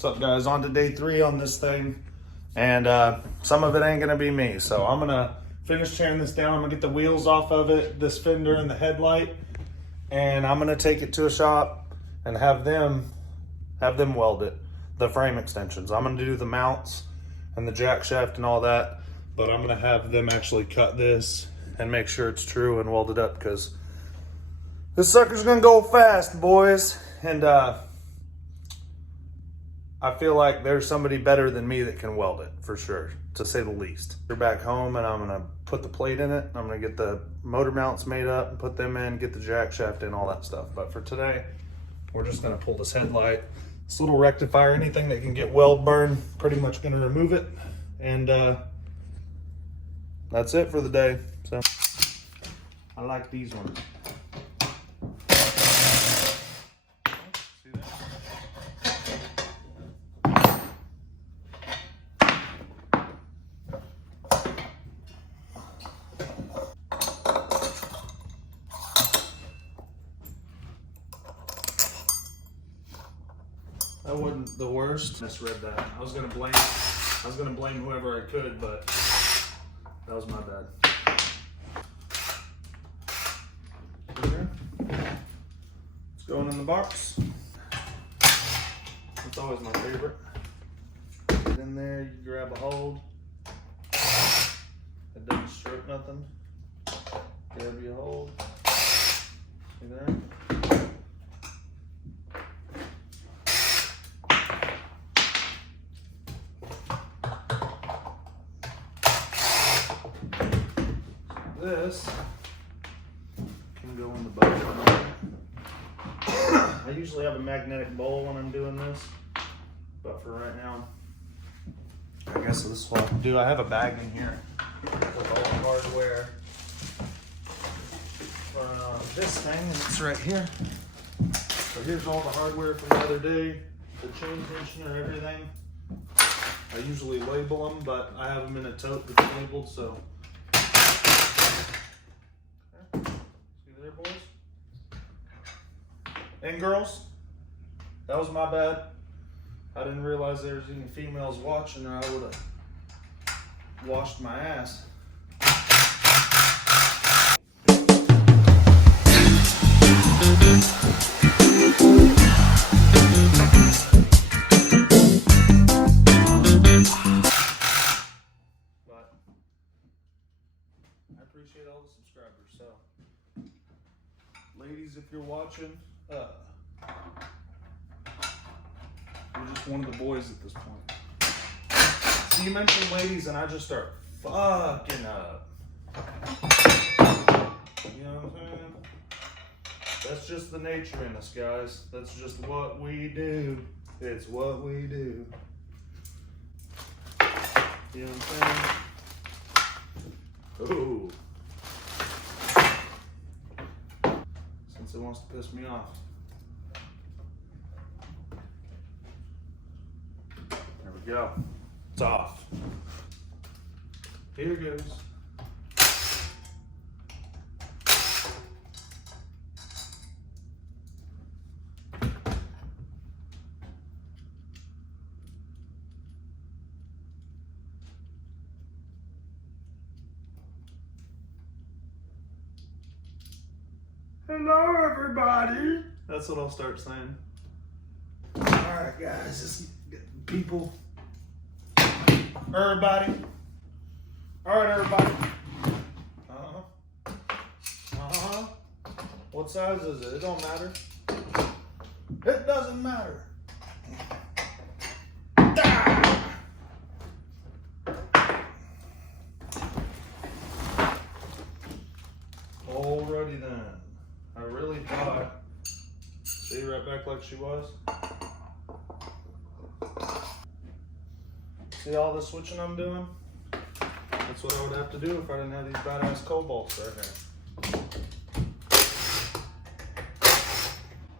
What's up, guys? On to day 3 on this thing, and some of it ain't gonna be me. So I'm gonna finish tearing this down. I'm gonna get the wheels off of it, this fender and the headlight, and I'm gonna take it to a shop and have them weld it, the frame extensions. I'm gonna do the mounts and the jack shaft and all that, but I'm gonna have them actually cut this and make sure it's true and weld it up, because this sucker's gonna go fast, boys. And I feel like there's somebody better than me that can weld it, for sure, to say the least. We're back home, and I'm gonna put the plate in it. I'm gonna get the motor mounts made up and put them in, get the jack shaft in, all that stuff. But for today, we're just gonna pull this headlight, this little rectifier, anything that can get weld burn, pretty much gonna remove it. And that's it for the day. So I like these ones. That wasn't the worst. Misread that. I was gonna blame whoever I could, but that was my bad. It's going in the box. It's always my favorite. Get in there, you grab a hold. It doesn't strip nothing. Grab your hold. See there? This can go in the boat. I usually have a magnetic bowl when I'm doing this, but for right now, I guess this is what I can do. I have a bag in here with all the hardware for this thing, and it's right here. So here's all the hardware from the other day, the chain tensioner, everything. I usually label them, but I have them in a tote that's labeled, so. Boys and girls, that was my bad. I didn't realize there was any females watching, or I would have washed my ass. But I appreciate all the subscribers, so ladies, if you're watching, you're just one of the boys at this point. See, you mentioned ladies, and I just start fucking up. You know what I'm saying? That's just the nature in us, guys. That's just what we do. It's what we do. You know what I'm saying? Ooh. It wants to piss me off. There we go. It's off. Here goes. Hello, everybody. That's what I'll start saying. All right, guys, just people. Everybody. All right, everybody. What size is it? It don't matter. It doesn't matter. Alrighty then. I really thought, see, right back like she was. See all the switching I'm doing? That's what I would have to do if I didn't have these badass cobalts right here.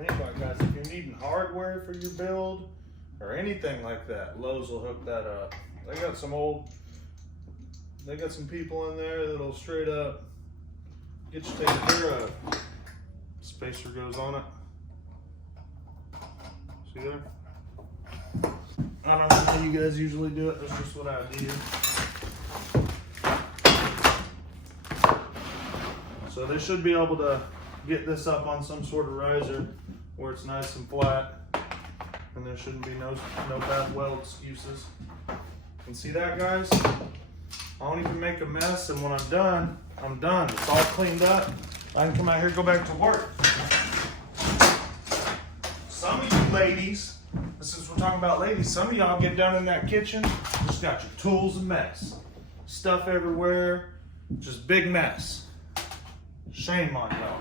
Anyway, guys, if you're needing hardware for your build or anything like that, Lowe's will hook that up. They got some people in there that'll straight up get you taken care of. Spacer goes on it. See there? how you guys usually do it. That's just what I do. So they should be able to get this up on some sort of riser where it's nice and flat, and there shouldn't be no bad weld excuses. And see that, guys? I don't even make a mess, and when I'm done, I'm done. It's all cleaned up. I can come out here and go back to work. Some of you ladies, since we're talking about ladies, some of y'all get down in that kitchen, just got your tools a mess. Stuff everywhere, just big mess. Shame on y'all.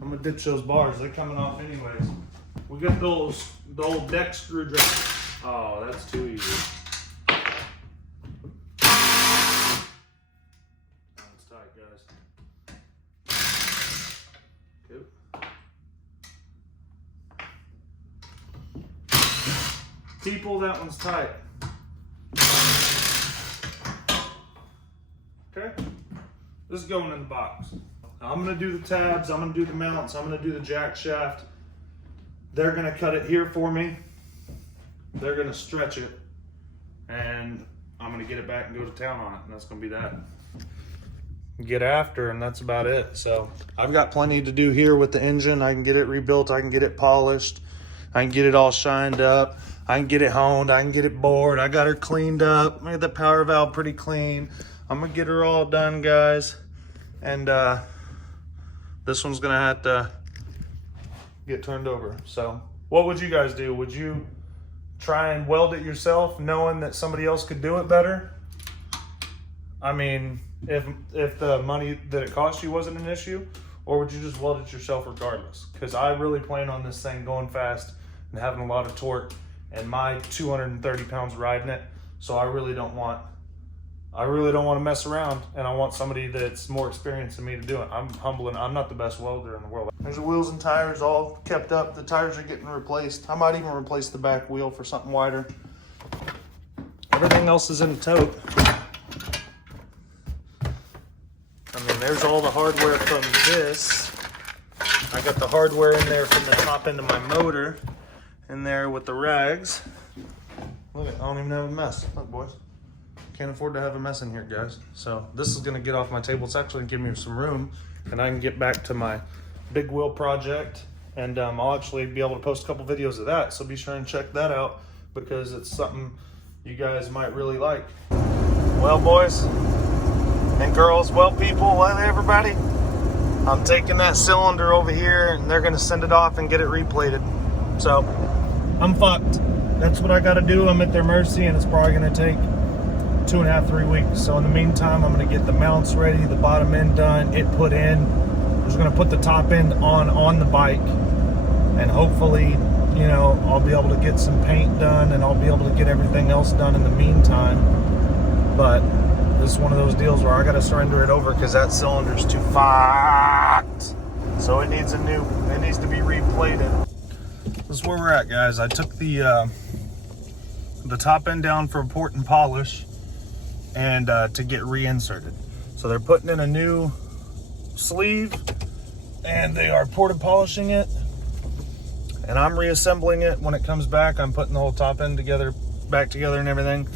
I'm gonna ditch those bars, they're coming off anyways. We got the old deck screwdriver. Oh, that's too easy. That's tight, guys. Good. People, that one's tight. Okay, this is going in the box. I'm gonna do the tabs, I'm gonna do the mounts, I'm gonna do the jack shaft. They're gonna cut it here for me. They're gonna stretch it, and I'm gonna get it back and go to town on it, and that's gonna be that. Get after, and that's about it. So I've got plenty to do here with the engine. I can get it rebuilt, I can get it polished, I can get it all shined up, I can get it honed, I can get it bored. I got her cleaned up, made the power valve pretty clean. I'm gonna get her all done, guys, and this one's gonna have to get turned over. So what would you guys do? Would you try and weld it yourself knowing that somebody else could do it better? I mean, if the money that it cost you wasn't an issue, or would you just weld it yourself regardless? Because I really plan on this thing going fast and having a lot of torque, and my 230 pounds riding it, so I really don't want to mess around, and I want somebody that's more experienced than me to do it. I'm humble, and I'm not the best welder in the world. There's the wheels and tires all kept up. The tires are getting replaced. I might even replace the back wheel for something wider. Everything else is in the tote. I mean, there's all the hardware from this. I got the hardware in there from the top end of my motor in there with the rags. Look, I don't even have a mess. Look, boys. Can't afford to have a mess in here, guys. So this is gonna get off my table. It's actually gonna give me some room, and I can get back to my big wheel project, and I'll actually be able to post a couple videos of that. So be sure and check that out, because it's something you guys might really like. Well, boys and girls, well, people, well, everybody, I'm taking that cylinder over here, and they're gonna send it off and get it replated. So I'm fucked. That's what I gotta do. I'm at their mercy, and it's probably gonna take 2.5 to 3 weeks. So in the meantime, I'm gonna get the mounts ready, the bottom end done, it put in. I'm just gonna put the top end on the bike, and hopefully, you know, I'll be able to get some paint done, and I'll be able to get everything else done in the meantime. But this is one of those deals where I gotta surrender it over, because that cylinder's too fucked. So it needs to be replated. This is where we're at, guys. I took the top end down for port and polish, and to get reinserted. So they're putting in a new sleeve, and they are port and polishing it, and I'm reassembling it when it comes back. I'm putting the whole top end back together and everything.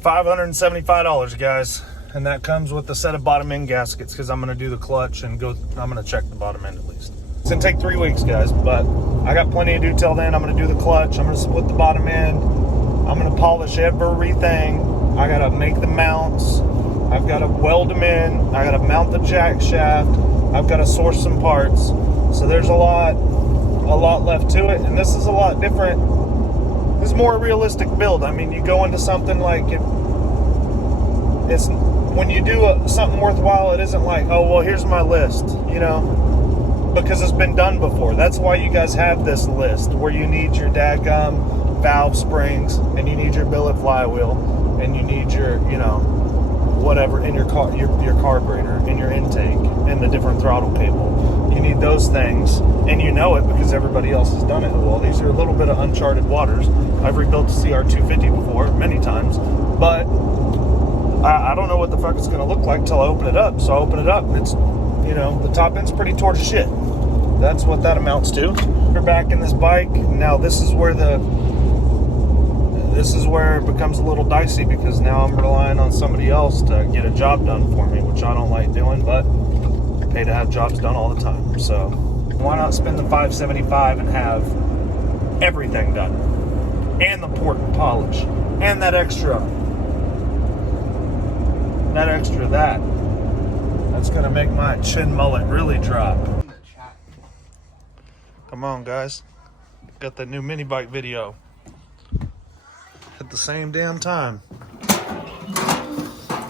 $575, guys, and that comes with a set of bottom end gaskets, because I'm gonna do the clutch and I'm gonna check the bottom end at least. It's gonna take 3 weeks, guys, but I got plenty to do till then. I'm gonna do the clutch, I'm gonna split the bottom end, I'm gonna polish everything. I gotta make the mounts, I've gotta weld them in, I gotta mount the jack shaft, I've gotta source some parts. So there's a lot left to it, and this is a lot different. This is more a realistic build. I mean, you go into something like it's when you do something worthwhile, it isn't like, oh, well, here's my list, you know, because it's been done before. That's why you guys have this list, where you need your dadgum valve springs, and you need your billet flywheel, and you need your, you know, whatever in your car, your carburetor, and your intake, and the different throttle cable. You need those things, and you know it because everybody else has done it. Well, these are a little bit of uncharted waters. I've rebuilt the CR250 before, many times, but I don't know what the fuck it's going to look like till I open it up. So I open it up, and it's, you know, the top end's pretty torch shit. that's what that amounts to. We're back in this bike. Now this is where it becomes a little dicey, because now I'm relying on somebody else to get a job done for me, which I don't like doing, but I pay to have jobs done all the time. So why not spend the $575 and have everything done, and the port and polish, and that's gonna make my chin mullet really drop. Come on, guys, got that new mini bike video at the same damn time.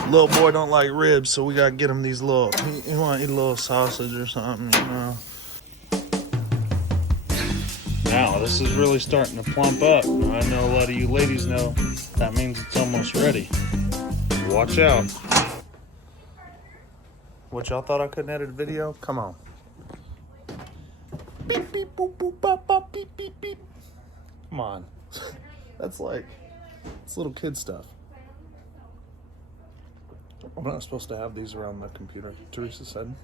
Little boy don't like ribs, so we gotta get him these little, he wanna eat a little sausage or something, you know. Now, this is really starting to plump up. I know a lot of you ladies know that means it's almost ready. Watch out. What, y'all thought I couldn't edit a video? Come on. Beep, beep, boop, boop, bop, bop, beep, beep, beep. Come on. That's like, it's little kid stuff. I'm not supposed to have these around the computer, Teresa said.